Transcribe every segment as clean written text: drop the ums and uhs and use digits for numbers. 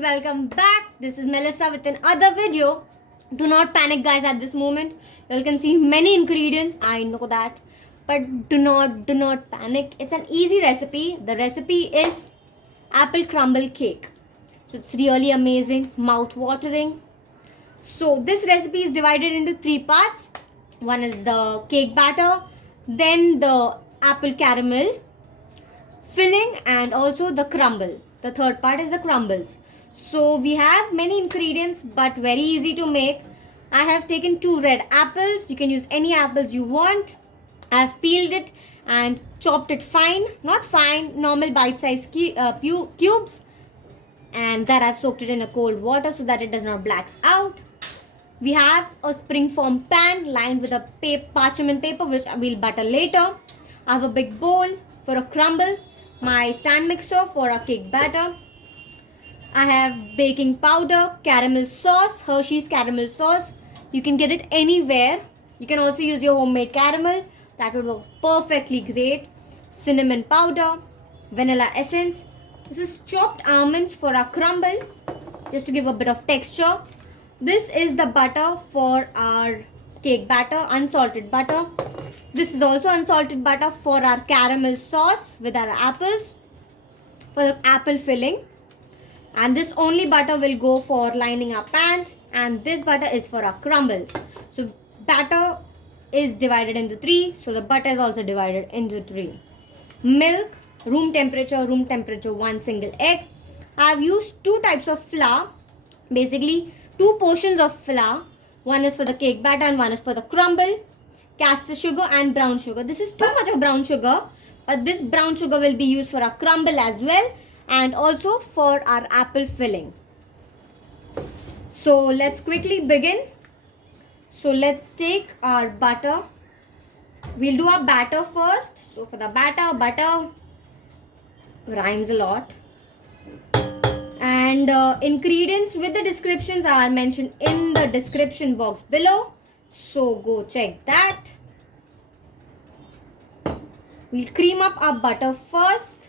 welcome back. This is Melissa with another video. Do not panic guys at this moment. You can see many ingredients, I know that. But do not panic. It's an easy recipe. The recipe is apple crumble cake. So it's really amazing, mouth watering. So this recipe is divided into 3 parts. One is the cake batter, then the apple caramel filling, and also the crumble. The third part is the crumbles. So we have many ingredients but very easy to make. I have taken 2 red apples. You can use any apples you want. I have peeled it and chopped it fine, not fine, normal bite-sized cubes, and that I've soaked it in a cold water so that it does not blacks out. We have a spring-form pan lined with a parchment paper which we'll butter later. I have a big bowl for a crumble, my stand mixer for a cake batter. I have baking powder, caramel sauce, Hershey's caramel sauce. You can get it anywhere. You can also use your homemade caramel. That would work perfectly great. Cinnamon powder, vanilla essence. This is chopped almonds for our crumble, just to give a bit of texture. This is the butter for our cake batter, unsalted butter. This is also unsalted butter for our caramel sauce with our apples, for the apple filling. And this only butter will go for lining our pans, and this butter is for our crumbles. So batter is divided into 3, so the butter is also divided into 3. Milk, room temperature 1 single egg. I have used 2 types of flour, basically 2 portions of flour. One is for the cake batter and one is for the crumble. Castor sugar and brown sugar. This is too much of brown sugar, but this brown sugar will be used for our crumble as well, and also for our apple filling. So let's quickly begin. So let's take our butter. We'll do our batter first. So for the butter rhymes a lot. And ingredients with the descriptions are mentioned in the description box below. So go check that. We'll cream up our butter first.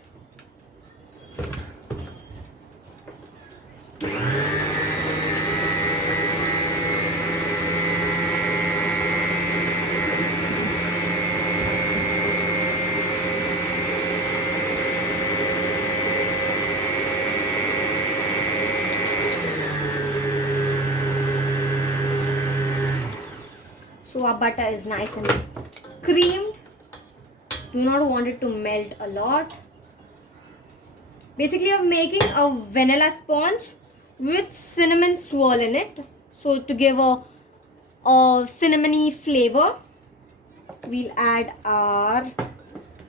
So our butter is nice and creamed. Do not want it to melt a lot. Basically, I'm making a vanilla sponge with cinnamon swirl in it. So to give a cinnamony flavor, we'll add our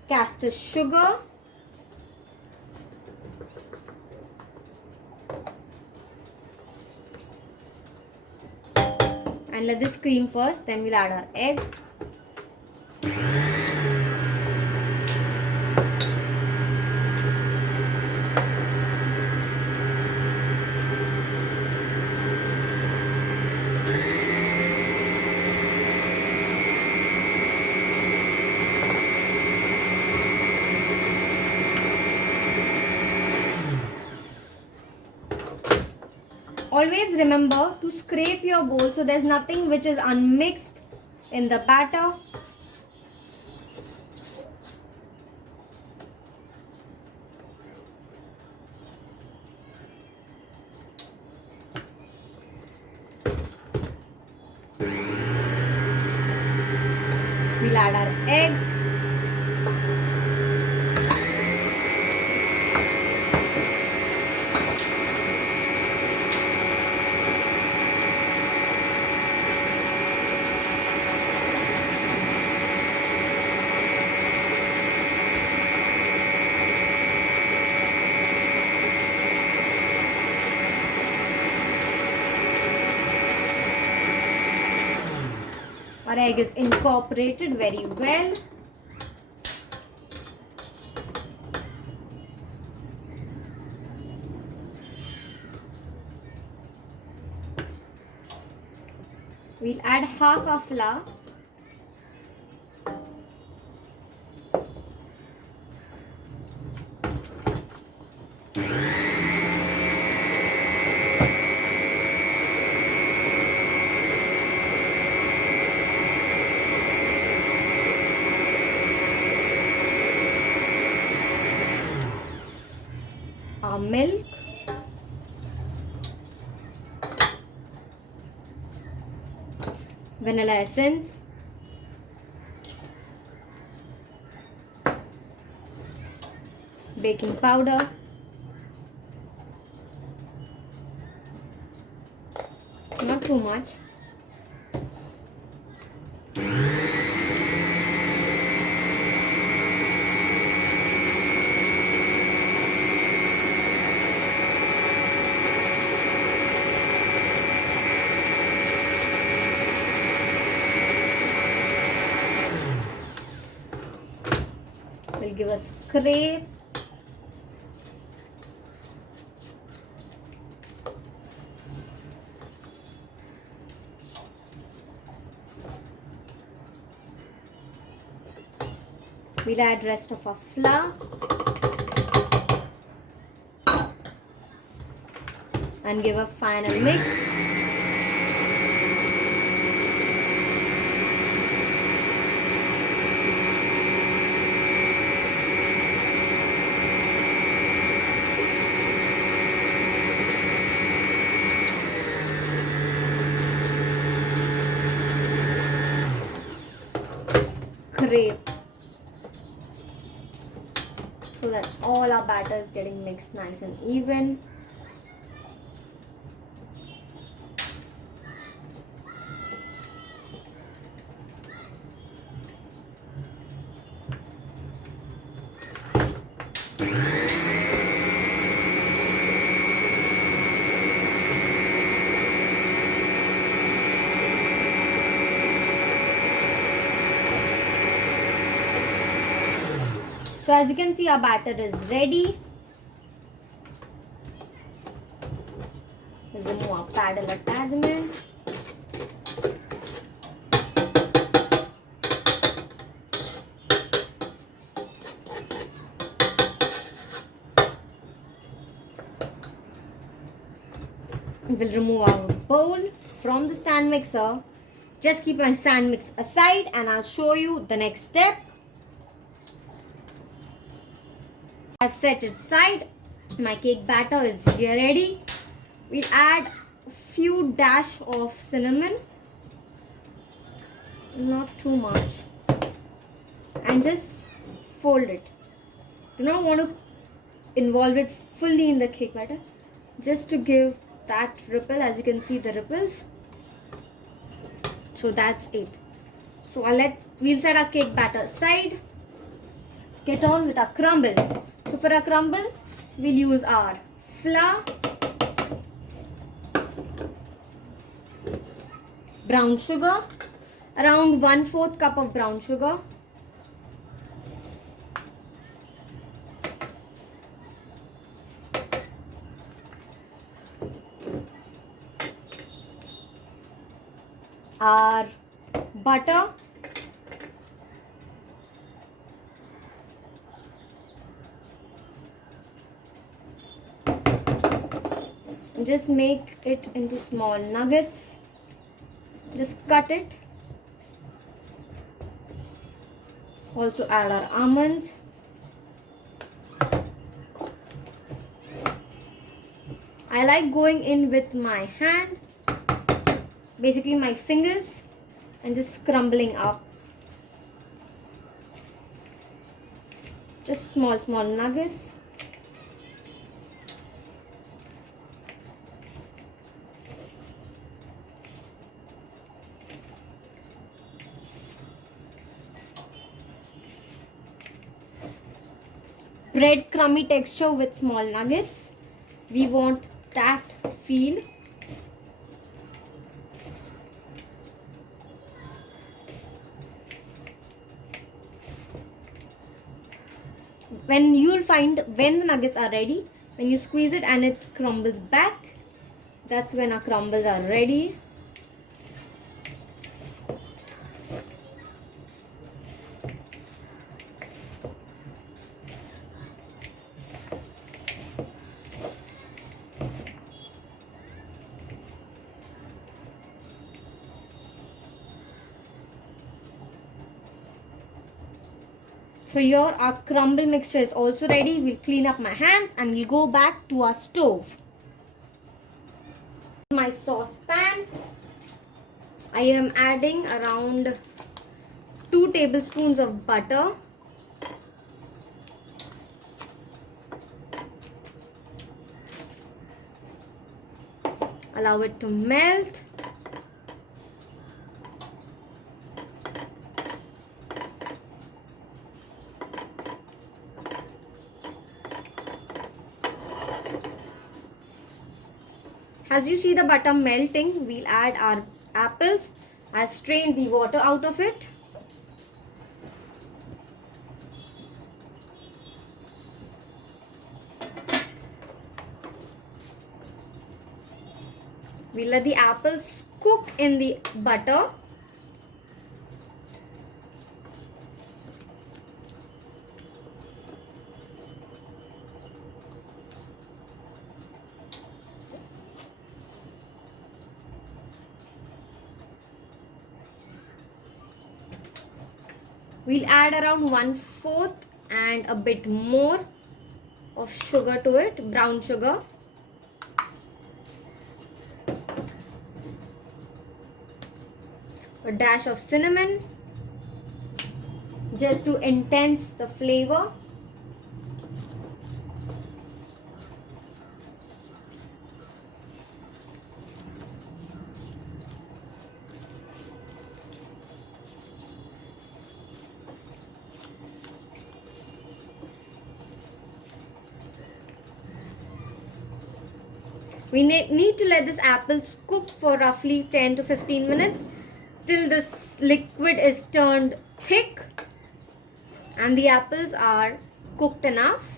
castor sugar. And let this cream first, then we'll add our egg. Always remember to scrape your bowl so there's nothing which is unmixed in the batter. We'll add our egg. Our egg is incorporated very well. We'll add half a flour. milk, vanilla essence, baking powder, not too much, we'll give a scrape. We'll add rest of our flour and give a final mix. Scrape so that all our batter is getting mixed nice and even. So as you can see, our batter is ready. We'll remove our paddle attachment. We'll remove our bowl from the stand mixer. Just keep my stand mix aside and I'll show you the next step. I've set it aside. My cake batter is here ready. We'll add a few dash of cinnamon, not too much, and just fold it. Do not want to involve it fully in the cake batter, just to give that ripple. As you can see the ripples. So that's it. So we'll set our cake batter aside. Get on with our crumble. So for our crumble, we'll use our flour, brown sugar, around 1/4 cup of brown sugar, our butter, just make it into small nuggets. Just cut it. Also add our almonds. I like going in with my hand, basically my fingers, and just crumbling up. Just small nuggets. Bread crummy texture with small nuggets. We want that feel. You'll find when the nuggets are ready, when you squeeze it and it crumbles back, that's when our crumbles are ready. So here our crumble mixture is also ready. We'll clean up my hands and we'll go back to our stove. My saucepan, I am adding around 2 tablespoons of butter. Allow it to melt. As you see the butter melting, we'll add our apples. I strained the water out of it. We'll let the apples cook in the butter. We'll add around 1/4 and a bit more of sugar to it, brown sugar. A dash of cinnamon just to enhance the flavor. We need to let this apples cook for roughly 10 to 15 minutes till this liquid is turned thick and the apples are cooked enough.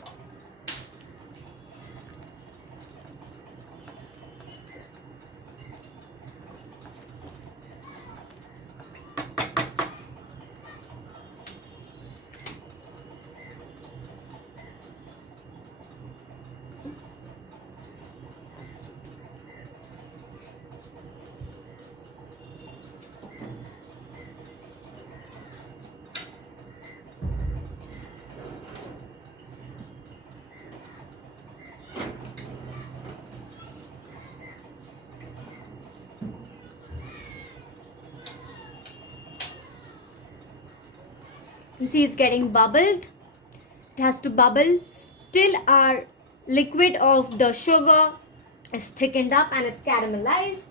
You see it's getting bubbled. It has to bubble till our liquid of the sugar is thickened up and it's caramelized.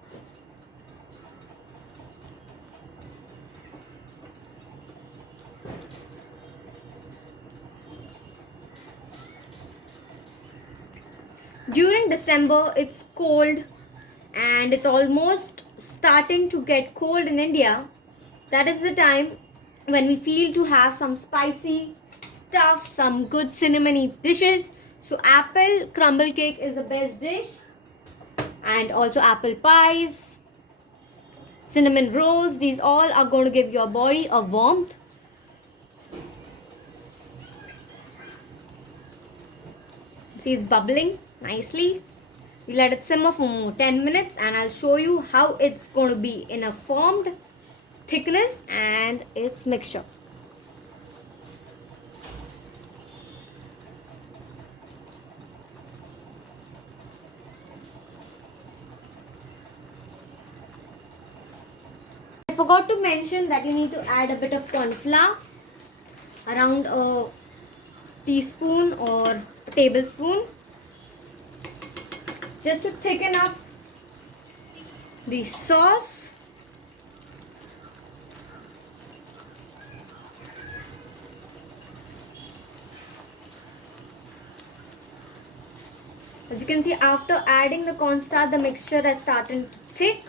During December, it's cold and it's almost starting to get cold in India. That is the time when we feel to have some spicy stuff, some good cinnamony dishes. So apple crumble cake is the best dish, and also apple pies, cinnamon rolls. These all are going to give your body a warmth. See, it's bubbling nicely. We let it simmer for 10 minutes and I'll show you how it's going to be in a formed thickness and its mixture. I forgot to mention that you need to add a bit of corn flour, around a teaspoon or a tablespoon, just to thicken up the sauce. As you can see, after adding the cornstarch, the mixture has started thick.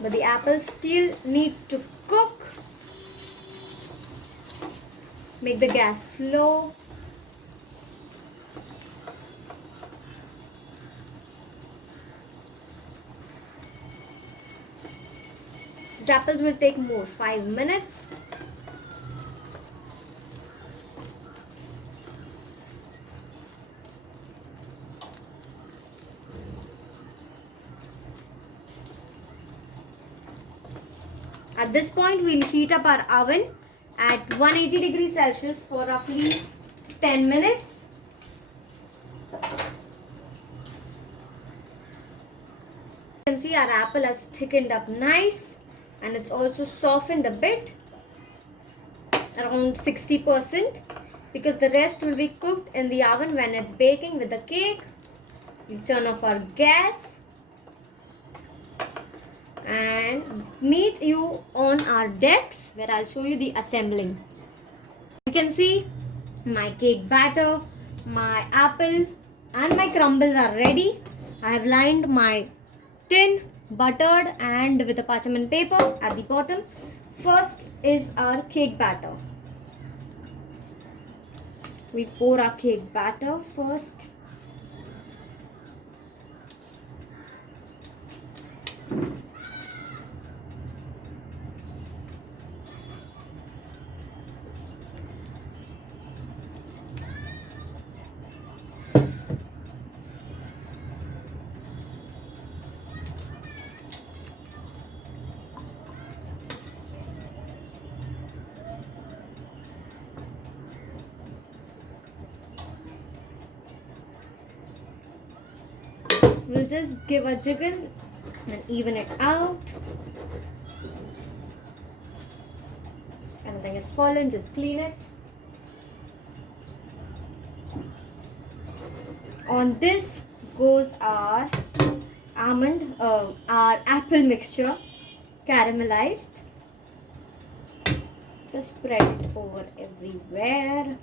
But the apples still need to cook. Make the gas slow. These apples will take more 5 minutes. At this point, we'll heat up our oven at 180 degrees Celsius for roughly 10 minutes. You can see our apple has thickened up nice and it's also softened a bit, around 60%, because the rest will be cooked in the oven when it's baking with the cake. We'll turn off our gas and meet you on our decks where I'll show you the assembling. You can see my cake batter, my apple and my crumbles are ready. I have lined my tin buttered and with a parchment paper at the bottom. First is our cake batter. We pour our cake batter first. We'll just give a jiggle and even it out. Anything is fallen, just clean it. On this goes our our apple mixture, caramelized. Just spread it over everywhere.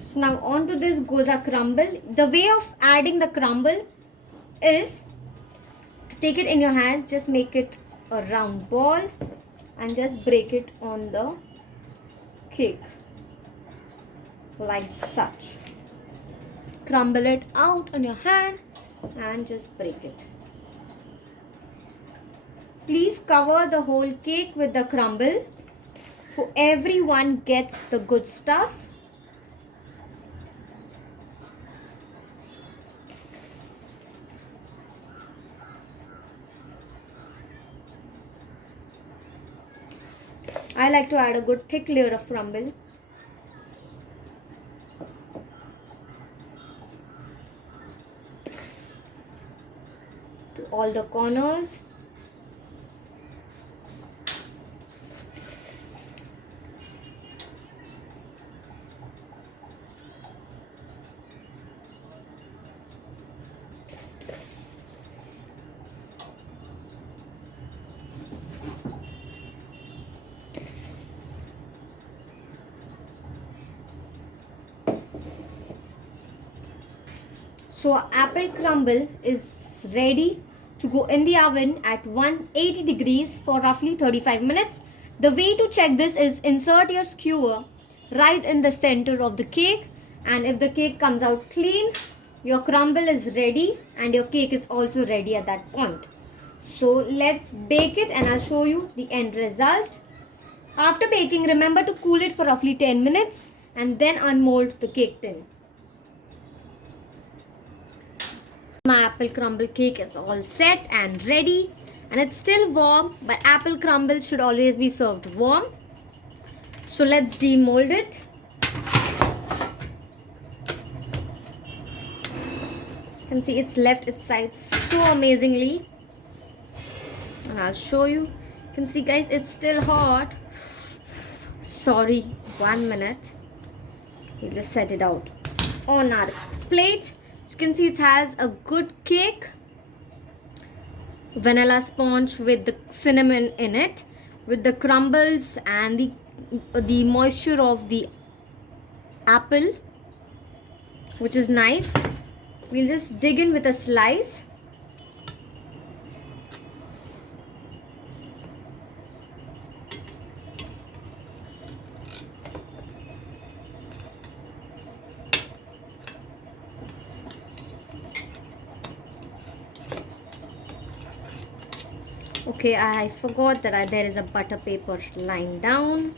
So now onto this goes our crumble. The way of adding the crumble is to take it in your hands, just make it a round ball and just break it on the cake like such. Crumble it out on your hand and just break it. Please cover the whole cake with the crumble so everyone gets the good stuff. I like to add a good thick layer of crumble. To all the corners. So our apple crumble is ready to go in the oven at 180 degrees for roughly 35 minutes. The way to check this is insert your skewer right in the center of the cake, and if the cake comes out clean, your crumble is ready and your cake is also ready at that point. So let's bake it and I'll show you the end result. After baking, remember to cool it for roughly 10 minutes and then unmold the cake tin. My apple crumble cake is all set and ready, and it's still warm, but apple crumble should always be served warm. So let's demold it. You can see it's left its sides so amazingly, and I'll show you. You can see, guys, it's still hot. Sorry, 1 minute. We'll just set it out on our plate. You can see it has a good cake. vanilla sponge with the cinnamon in it, with the crumbles and the moisture of the apple, which is nice. We'll just dig in with a slice. Okay, I forgot that there is a butter paper lying down.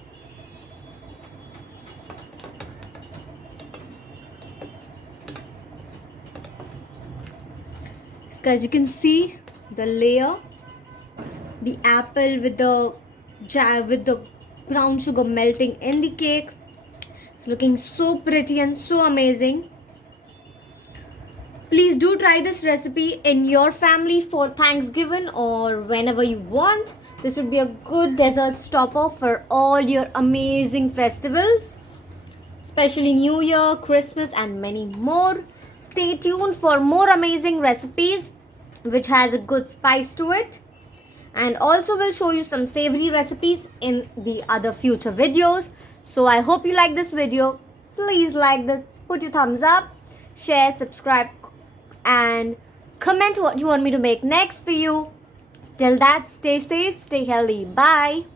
So as you can see, the layer, the apple with the brown sugar melting in the cake. It's looking so pretty and so amazing. Please do try this recipe in your family for Thanksgiving or whenever you want. This would be a good dessert stopper for all your amazing festivals, especially New Year, Christmas and many more. Stay tuned for more amazing recipes which has a good spice to it. And also we'll show you some savory recipes in the other future videos. So I hope you like this video. Please put your thumbs up, share, subscribe, and comment what you want me to make next for you. Till that, stay safe, stay healthy. Bye.